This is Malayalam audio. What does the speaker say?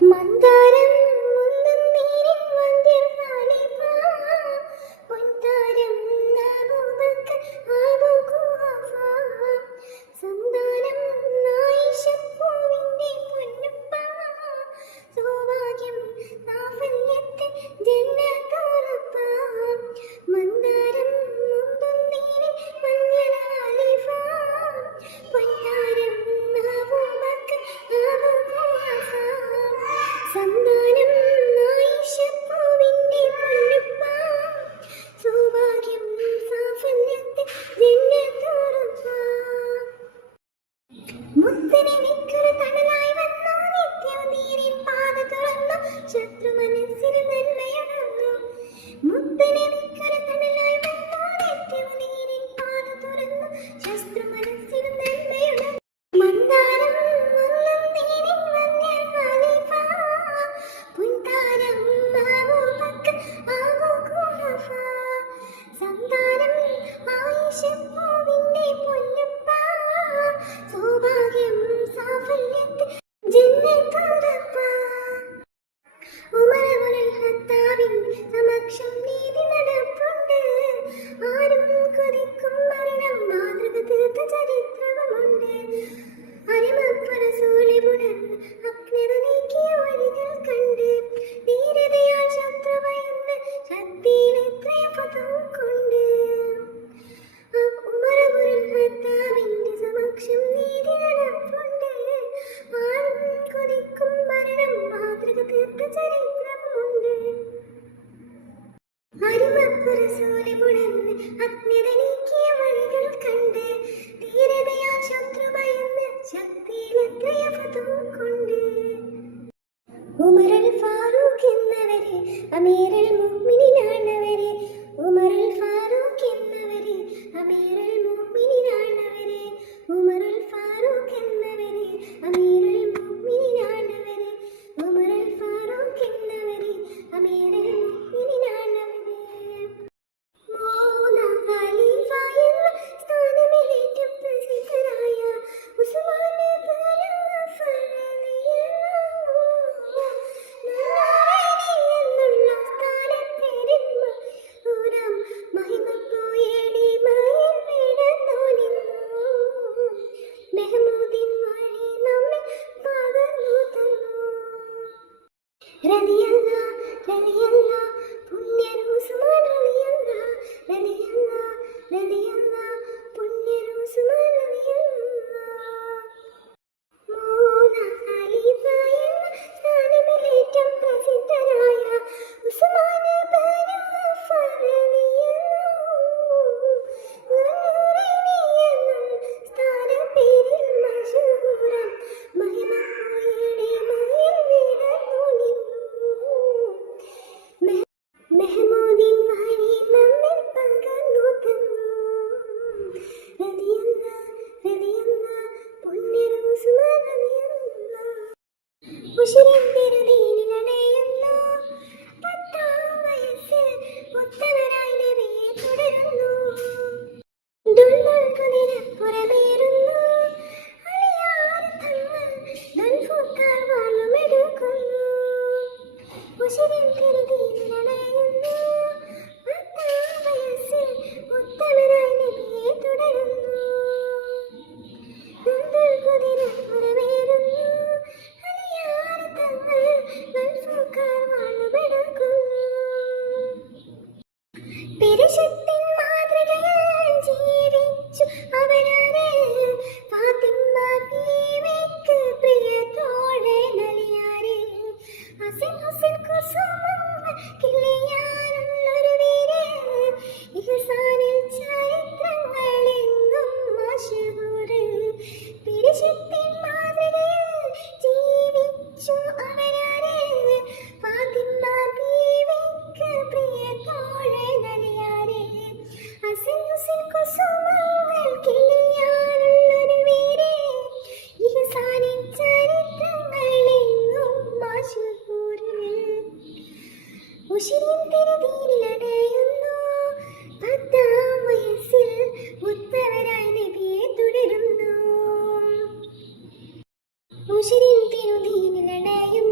മന്ദാരം മുന്തും നീരിൻ വന്ധ്യർ ഖലീഫ പൊൻതാരം അബൂബക്കർ അബൂ ഖുഹാഫ സന്താനം ആയിഷപ്പൂവിന്റെ പൊന്നുപ്പ സൗഭാഗ്യം സാഫല്യത്തിൽ ജന്നത്തുറപ്പ മന്ദാരം മുന്തും നീരിൻ വന്ധ്യർ ഖലീഫ പൊൻതാരം അബൂബക്കർ അബൂ ഖുഹാഫ സന്താനം ആയിഷപ്പൂവിന്റെ പൊന്നുപ്പ സൗഭാഗ്യം സാഫല്യത്തിൽ ജന്നത്തുറപ്പ മുത്തനബിക്കൊരു തണലായി വന്നു നിത്യവും നീരിൻ പാത തുറന്നു ശത്രു മനസ്സിൽ നന്മയുണർന്നു മുത്തനബിക്കൊരു തണലായി വന്നു നിത്യവും നീരിൻ പാത തുറന്നു ശത്രു മനസ്സിൽ നന്മയുണർന്നു മന്ദാരം മുന്തും നീരിൻ വന്ധ്യർ ഖലീഫ പൊൻതാരം അബൂബക്കർ അബൂ ഖുഹാഫ സന്താനം ആയിഷപ്പൂവിന്റെ പൊന്നുപ്പ സൗഭാഗ്യം സാഫല്യത്തിൽ ജന്നത്തുറപ്പ ഉമർ ഇബ്നുൽ ഖത്താബിൻ സമക്ഷം നീതി നടപ്പുണ്ട് ആരും കൊതിക്കും മരണം മാതൃക തീർത്ത ചരിത്രവുമുണ്ട് അരിമപ്പ റസൂലെ പുണർന്ന് അജ്ഞത നീക്കിയ വഴികൾ കണ്ട് ധീരതയാൽ ശത്രു ഭയന്ന് ശക്തിയിൽ എത്രയ ഫതവും കൊണ്ട് ഉമർ ഇബ്നുൽ ഖത്താബിന്റെ സമക്ഷം നീതി നടപ്പുണ്ട് ആരും കൊതിക്കും മരണം മാതൃക തീർത്ത ചരിത്രവുമുണ്ട് അരിമപ്പ റസൂലെ പുണർന്ന് അജ്ഞത നീക്കിയ വഴികൾ കണ്ട് ധീരതയാൽ ശത്രു ഭയന്ന് ശക്തിയിൽ എത്രയ ഫതവും കൊണ്ട് ഉമറുൽ ഫാറൂഖ് എന്നവരെ അമീറുൽ മുഅ്മിനീനാണവരെ ഉമറുൽ ഫാറൂഖ് എന്നവരെ അമീറുൽ മുഅ്മിനീനാണവരെ ഉമറുൽ ഫാറൂഖ് എന്നവരെ അമീറുൽ മുഅ്മിനീനാണവരെ ഉമറുൽ ഫാറൂഖ് എന്നവരെ അമീറുൽ മുഅ്മിനീനാണവരെ മൂന്നാം ഖലീഫ എന്ന സ്ഥാനമേറ്റവും പ്രസിദ്ധരായ ഉസ്മാൻ മുശിരിൻ തിരുദീനിലണയുന്നു